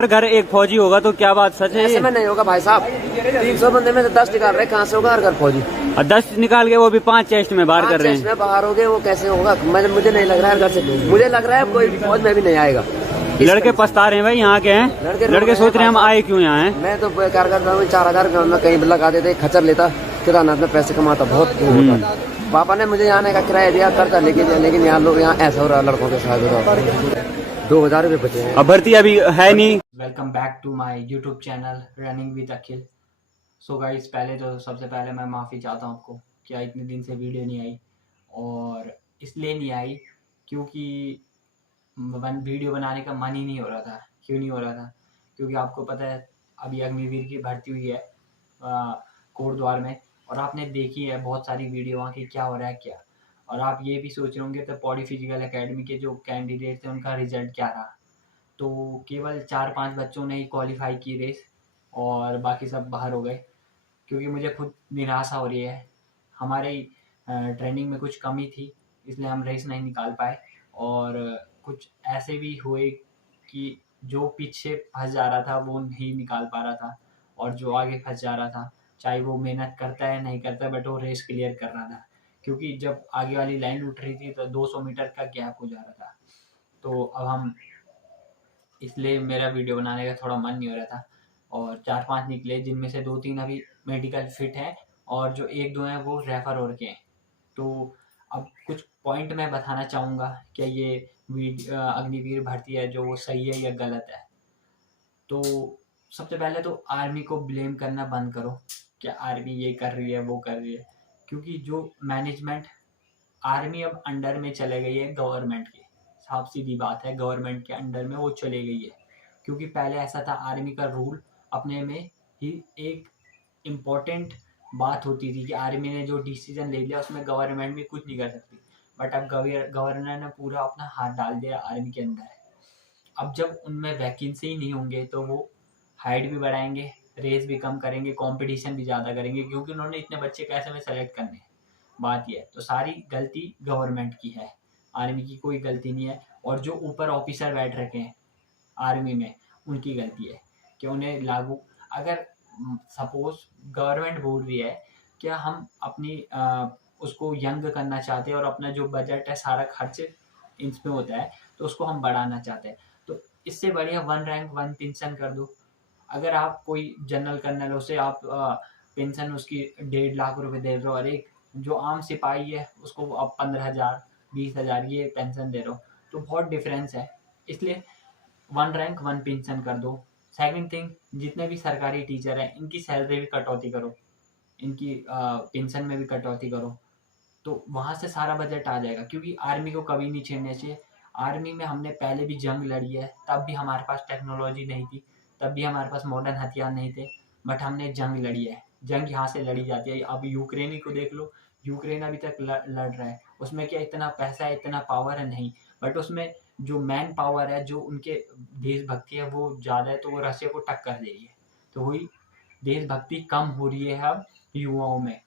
घर एक फौजी होगा तो क्या बात सच है ऐसे ये? में नहीं होगा भाई साहब। 300 बंदे में से 10 निकाल रहे, कहाँ से होगा हर घर फौजी? और 10 निकाल के वो भी 5 चेस्ट में बाहर कर रहे हैं। में बाहर हो गए, वो कैसे होगा? मुझे नहीं लग रहा है घर से, मुझे लग रहा है कोई फौज में भी नहीं आएगा। लड़के पछता रहे हैं भाई, यहाँ के हैं लड़के सोच रहे हैं हम आए क्यों यहाँ हैं। मैं तो बेकार करता हूँ, 4000 में कहीं लगा देते, खचर लेता, किराना में पैसे कमाता, बहुत होता। पापा ने मुझे यहाँ आने का किराया दिया, कर्जा लेके दिया, लेकिन यहाँ लोग यहाँ ऐसा हो रहा है, लड़कों के साथ हो रहा। 2000 रुपये बचे हैं। अब भर्ती अभी है नहीं। Welcome back to my YouTube channel running with Akhil. So guys, पहले तो सबसे पहले मैं माफ़ी चाहता हूँ आपको कि इतने दिन से वीडियो नहीं आई, और इसलिए नहीं आई क्योंकि वीडियो बनाने का मन ही नहीं हो रहा था। क्यों नहीं हो रहा था? क्योंकि आपको पता है अभी अग्निवीर की भर्ती हुई है कोटद्वार में, और आपने देखी है बहुत सारी वीडियो वहाँ की, क्या हो रहा है क्या। और आप ये भी सोच रहे होंगे तो पॉडी फिजिकल एकेडमी के जो कैंडिडेट थे उनका रिजल्ट क्या रहा। तो केवल 4-5 बच्चों ने ही क्वालिफाई की रेस, और बाकी सब बाहर हो गए। क्योंकि मुझे खुद निराशा हो रही है, हमारे ट्रेनिंग में कुछ कमी थी इसलिए हम रेस नहीं निकाल पाए, और कुछ ऐसे भी हुए कि जो पीछे फंस जा रहा था वो नहीं निकाल पा रहा था, और जो आगे फंस जा रहा था चाहे वो मेहनत करता है नहीं करता, बट वो रेस क्लियर कर रहा था। क्योंकि जब आगे वाली लाइन उठ रही थी तो 200 मीटर का गैप हो जा रहा था। तो अब हम, इसलिए मेरा वीडियो बनाने का थोड़ा मन नहीं हो रहा था, और 4-5 निकले जिनमें से 2-3 अभी मेडिकल फिट हैं, और जो 1-2 हैं वो रेफर हो के हैं। तो अब कुछ पॉइंट मैं बताना चाहूँगा कि ये अग्निवीर भर्ती है जो वो सही है या गलत है। तो सबसे पहले तो आर्मी को ब्लेम करना बंद करो कि आर्मी ये कर रही है वो कर रही है, क्योंकि जो मैनेजमेंट, आर्मी अब अंडर में चले गई है गवर्नमेंट के। साफ सीधी बात है, गवर्नमेंट के अंडर में वो चले गई है। क्योंकि पहले ऐसा था, आर्मी का रूल अपने में ही एक इम्पोर्टेंट बात होती थी कि आर्मी ने जो डिसीजन ले लिया उसमें गवर्नमेंट भी कुछ नहीं कर सकती। बट अब गवर्नर ने पूरा अपना हाथ डाल दिया आर्मी के अंदर। अब जब उनमें वैकेंसी ही नहीं होंगे तो वो हाइट भी बढ़ाएंगे, रेस भी कम करेंगे, कंपटीशन भी ज़्यादा करेंगे, क्योंकि उन्होंने इतने बच्चे कैसे में सेलेक्ट करने हैं। बात यह है, तो सारी गलती गवर्नमेंट की है, आर्मी की कोई गलती नहीं है। और जो ऊपर ऑफिसर बैठ रखे हैं आर्मी में, उनकी गलती है कि उन्हें लागू, अगर सपोज गवर्नमेंट बोल रही है कि हम अपनी उसको यंग करना चाहते हैं और अपना जो बजट है सारा खर्च इसमें होता है तो उसको हम बढ़ाना चाहते हैं, तो इससे बढ़िया 1 रैंक 1 पेंशन कर दो। अगर आप कोई जनरल कर्नल हो, उसे आप पेंशन उसकी 1.5 लाख रुपए दे रहे हो, और एक जो आम सिपाही है उसको आप 15,000 20,000 ये पेंशन दे रहे हो, तो बहुत डिफरेंस है। इसलिए 1 रैंक 1 पेंशन कर दो। सेकंड थिंग, जितने भी सरकारी टीचर हैं इनकी सैलरी भी कटौती करो, इनकी पेंशन में भी कटौती करो, तो वहाँ से सारा बजट आ जाएगा। क्योंकि आर्मी को कभी नहीं छेड़ना चाहिए। आर्मी में हमने पहले भी जंग लड़ी है, तब भी हमारे पास टेक्नोलॉजी नहीं थी, तब भी हमारे पास मॉडर्न हथियार नहीं थे, बट हमने जंग लड़ी है। जंग यहाँ से लड़ी जाती है। अब यूक्रेन ही को देख लो, यूक्रेन अभी तक लड़ रहा है, उसमें क्या इतना पैसा है, इतना पावर है? नहीं, बट उसमें जो मैन पावर है, जो उनके देशभक्ति है वो ज़्यादा है, तो वो रशिया को टक्कर दे रही है। तो वही देशभक्ति कम हो रही है अब युवाओं में,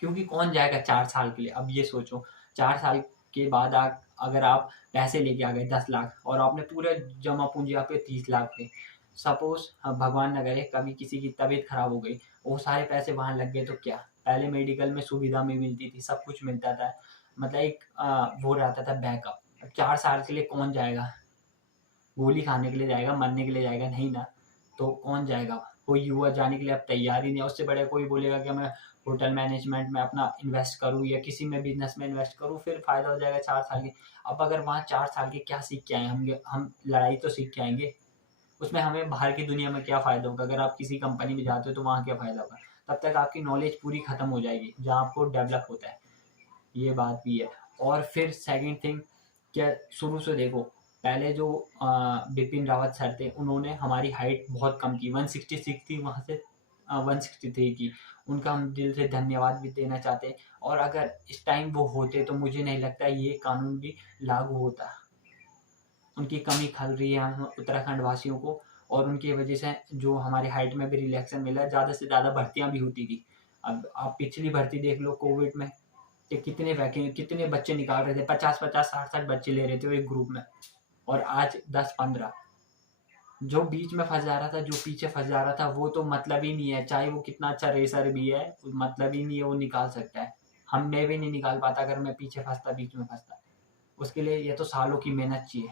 क्योंकि कौन जाएगा 4 साल के लिए? अब ये सोचो, 4 साल के बाद अगर आप पैसे लेके आ गए 10 लाख, और आपने पूरा जमा पूंजी आपके 30 लाख पे, सपोज भगवान न करे कभी किसी की तबीयत खराब हो गई, वो सारे पैसे वहां लग गए, तो क्या? पहले मेडिकल में सुविधा भी मिलती थी, सब कुछ मिलता था, मतलब एक वो रहता था बैकअप। अब 4 साल के लिए कौन जाएगा? गोली खाने के लिए जाएगा, मरने के लिए जाएगा? नहीं ना। तो कौन जाएगा? कोई युवा जाने के लिए अब तैयार ही नहीं है। उससे बड़े कोई बोलेगा कि मैं होटल मैनेजमेंट में अपना इन्वेस्ट करूँ या किसी में बिजनेस में इन्वेस्ट करूँ, फिर फायदा हो जाएगा 4 साल के। अब अगर वहाँ 4 साल के क्या सीख के आए हम लड़ाई तो सीख के आएंगे, उसमें हमें बाहर की दुनिया में क्या फ़ायदा होगा? अगर आप किसी कंपनी में जाते हो तो वहाँ क्या फ़ायदा होगा? तब तक आपकी नॉलेज पूरी ख़त्म हो जाएगी जहाँ आपको डेवलप होता है। ये बात भी है। और फिर सेकंड थिंग, क्या शुरू से देखो, पहले जो बिपिन रावत सर थे उन्होंने हमारी हाइट बहुत कम की, 166 थी, वहाँ से 163 की। उनका हम दिल से धन्यवाद भी देना चाहते हैं। और अगर इस टाइम वो होते तो मुझे नहीं लगता ये कानून भी लागू होता। उनकी कमी खल रही है हम उत्तराखंड वासियों को, और उनकी वजह से जो हमारी हाइट में भी रिलैक्सन मिला, ज़्यादा से ज़्यादा भर्तियाँ भी होती थी। अब आप पिछली भर्ती देख लो, कोविड में कि कितने बच्चे निकाल रहे थे, 50-50 60-60 बच्चे ले रहे थे वो एक ग्रुप में, और आज 10-15। जो बीच में फंस जा रहा था, जो पीछे फंस जा रहा था, वो तो मतलब ही नहीं है, चाहे वो कितना अच्छा रेसर भी है, मतलब ही नहीं है, वो निकाल सकता है। मैं भी नहीं निकाल पाता अगर मैं पीछे फंसता, बीच में फंसता। उसके लिए ये तो सालों की मेहनत चाहिए।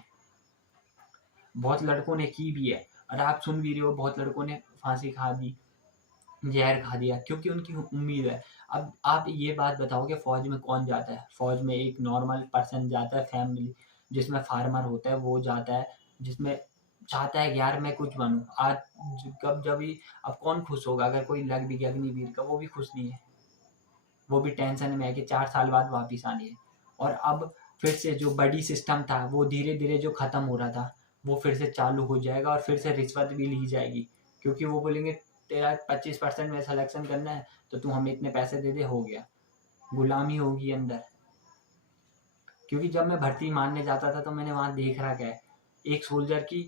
बहुत लड़कों ने की भी है, और आप सुन भी रहे हो, बहुत लड़कों ने फांसी खा दी, जहर खा दिया, क्योंकि उनकी उम्मीद है। अब आप ये बात बताओ कि फौज में कौन जाता है? फौज में एक नॉर्मल पर्सन जाता है, फैमिली जिसमें फार्मर होता है वो जाता है, जिसमें चाहता है यार मैं कुछ बनूं। आज कब जब भी, अब कौन खुश होगा अगर कोई लग भी गया अग्निवीर का? वो भी खुश नहीं है, वो भी टेंशन में है कि 4 साल बाद वापिस आनी है। और अब फिर से जो बडी सिस्टम था वो धीरे धीरे जो खत्म हो रहा था वो फिर से चालू हो जाएगा, और फिर से रिश्वत भी ली जाएगी, क्योंकि वो बोलेंगे तेरा 25% में सिलेक्शन करना है तो तू हमें इतने पैसे दे दे, हो गया। गुलामी होगी अंदर। क्योंकि जब मैं भर्ती मानने जाता था तो मैंने वहां देख रखा है, एक सोल्जर की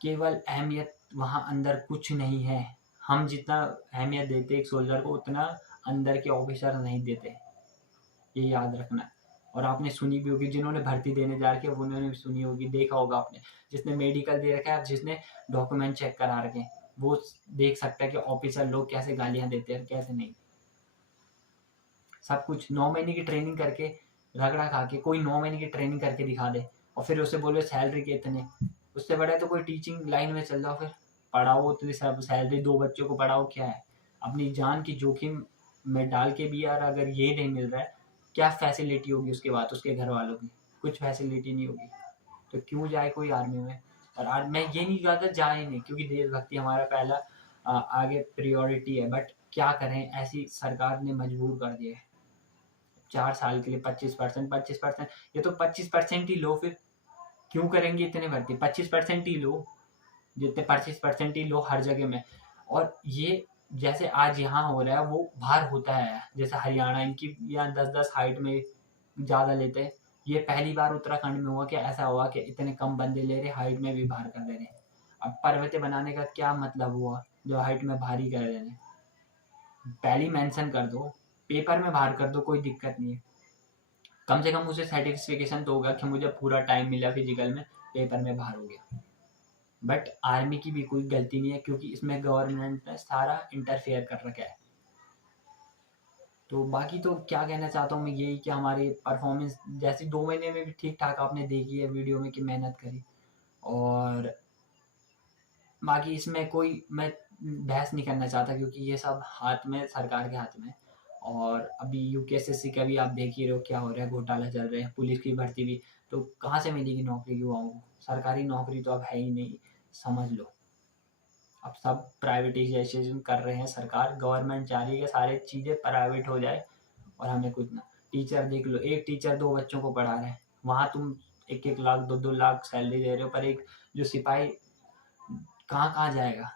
केवल अहमियत वहां अंदर कुछ नहीं है। हम जितना अहमियत देते एक सोल्जर को, उतना अंदर के ऑफिसर नहीं देते, ये याद रखना। और आपने सुनी भी होगी, जिन्होंने भर्ती देने जा रखे उन्होंने भी सुनी होगी, देखा होगा आपने, जिसने मेडिकल दे रखा है, जिसने डॉक्यूमेंट चेक करा रखे हैं, वो देख सकता है कि ऑफिसर लोग कैसे गालियां देते हैं, कैसे नहीं। सब कुछ 9 महीने की ट्रेनिंग करके, रगड़ा खा के कोई 9 महीने की ट्रेनिंग करके दिखा दे, और फिर उसे बोले सैलरी के इतने, उससे बड़ा तो कोई टीचिंग लाइन में चल जाओ, फिर पढ़ाओ तो सब सैलरी, 2 बच्चों को पढ़ाओ, क्या है? अपनी जान की जोखिम में डाल के भी यार अगर ये नहीं मिल रहा है, क्या फैसिलिटी होगी उसके बाद उसके घर वालों की? कुछ फैसिलिटी नहीं होगी, तो क्यों जाए कोई आर्मी में? और आज मैं ये नहीं कहता जाए नहीं, क्योंकि देशभक्ति हमारा पहला आगे प्रियोरिटी है, बट क्या करें, ऐसी सरकार ने मजबूर कर दिया है। 4 साल के लिए 25%, 25%, ये तो 25% ही लो, फिर क्यों करेंगे इतने भर्ती? 25% ही लो, जितने 25% ही लो हर जगह में। और ये जैसे आज यहाँ हो रहा है वो बाहर होता है, जैसे हरियाणा, इनकी यहाँ 10-10 हाइट में ज़्यादा लेते हैं। ये पहली बार उत्तराखंड में हुआ कि ऐसा हुआ कि इतने कम बंदे ले रहे, हाइट में भी बाहर कर दे रहे। अब पर्वतें बनाने का क्या मतलब हुआ जो हाइट में भारी कर दे रहे? पहली मेंशन कर दो, पेपर में बाहर कर दो, कोई दिक्कत नहीं है। कम से कम उसे सेटिस्फिकेशन तो होगा कि मुझे पूरा टाइम मिला फिजिकल में, पेपर में बाहर हो गया। बट आर्मी की भी कोई गलती नहीं है, क्योंकि इसमें गवर्नमेंट ने सारा इंटरफेयर कर रखा है। तो बाकी तो क्या कहना चाहता हूँ मैं, यही कि हमारी परफॉर्मेंस जैसे 2 महीने में भी ठीक ठाक आपने देखी है वीडियो में कि मेहनत करी। और बाकी इसमें कोई मैं बहस नहीं करना चाहता, क्योंकि ये सब हाथ में, सरकार के हाथ में। और अभी यूकेएसएससी का भी आप देख ही रहे हो क्या हो रहा है, घोटाला चल रहे हैं, पुलिस की भर्ती भी। तो कहाँ से मिलेगी नौकरी युवाओं को? सरकारी नौकरी तो अब है ही नहीं, समझ लो। अब सब प्राइवेटाइजेशन कर रहे हैं, सरकार गवर्नमेंट चाह रही है सारी चीज़ें प्राइवेट हो जाए, और हमें कुछ ना। टीचर देख लो, एक टीचर 2 बच्चों को पढ़ा रहे हैं, वहाँ तुम 1-1 लाख 2-2 लाख सैलरी दे रहे हो, पर एक जो सिपाही कहाँ कहाँ जाएगा?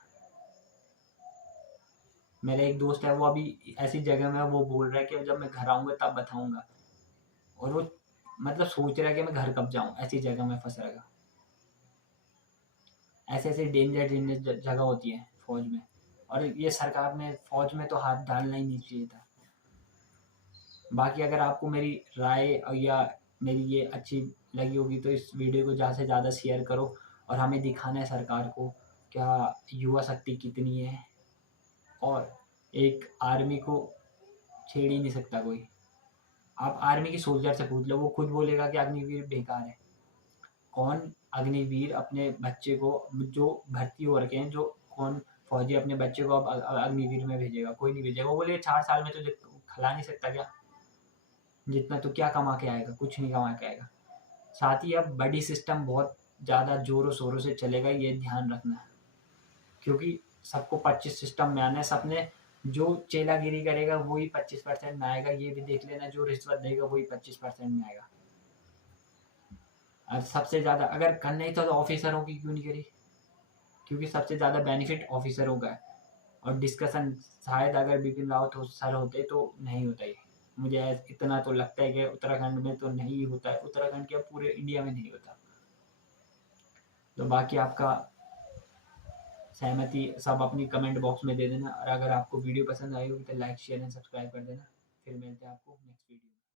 मेरा एक दोस्त है, वो अभी ऐसी जगह में, वो बोल रहा है कि जब मैं घर आऊँगा तब बताऊँगा। और वो मतलब सोच रहा है कि मैं घर कब जाऊँ, ऐसी जगह में फंस रहेगा। ऐसे ऐसे डेंजर जगह होती है फौज में, और ये सरकार ने फौज में तो हाथ डालना ही नहीं चाहिए था। बाकी अगर आपको मेरी राय या मेरी ये अच्छी लगी होगी तो इस वीडियो को ज़्यादा से ज़्यादा शेयर करो, और हमें दिखाना है सरकार को क्या युवा शक्ति कितनी है। और एक आर्मी को छेड़ ही नहीं सकता कोई। आप आर्मी की सोल्जर से पूछ लो, वो खुद बोलेगा कि अग्निवीर बेकार है। कौन अग्निवीर अपने बच्चे को, जो भर्ती हो रखे हैं, जो कौन फौजी अपने बच्चे को अब अग्निवीर में भेजेगा? कोई नहीं भेजेगा। वो बोले 4 साल में तो खिला नहीं सकता क्या? जितना तो क्या कमा के आएगा? कुछ नहीं कमा के आएगा। साथ ही अब बड़ी सिस्टम बहुत ज़्यादा जोरों शोरों से चलेगा, ये ध्यान रखना। क्योंकि सबको 25 सिस्टम में आना है, सबने जो चेलागिरी करेगा वही 25% में आएगा। ये भी देख लेना, जो रिश्वत देगा वही 25% में आएगा। और सबसे ज़्यादा अगर करना ही था तो ऑफिसरों की क्यों नहीं करी? क्योंकि सबसे ज़्यादा बेनिफिट ऑफिसरों का है। और डिस्कशन शायद अगर बिपिन रावत सर होते तो नहीं होता ये। मुझे इतना तो लगता है कि उत्तराखंड में तो नहीं होता है, उत्तराखंड के पूरे इंडिया में नहीं होता। तो बाकी आपका सहमति सब अपनी कमेंट बॉक्स में दे देना, और अगर आपको वीडियो पसंद आई होगी तो लाइक शेयर एंड सब्सक्राइब कर देना। फिर मिलते हैं आपको नेक्स्ट वीडियो।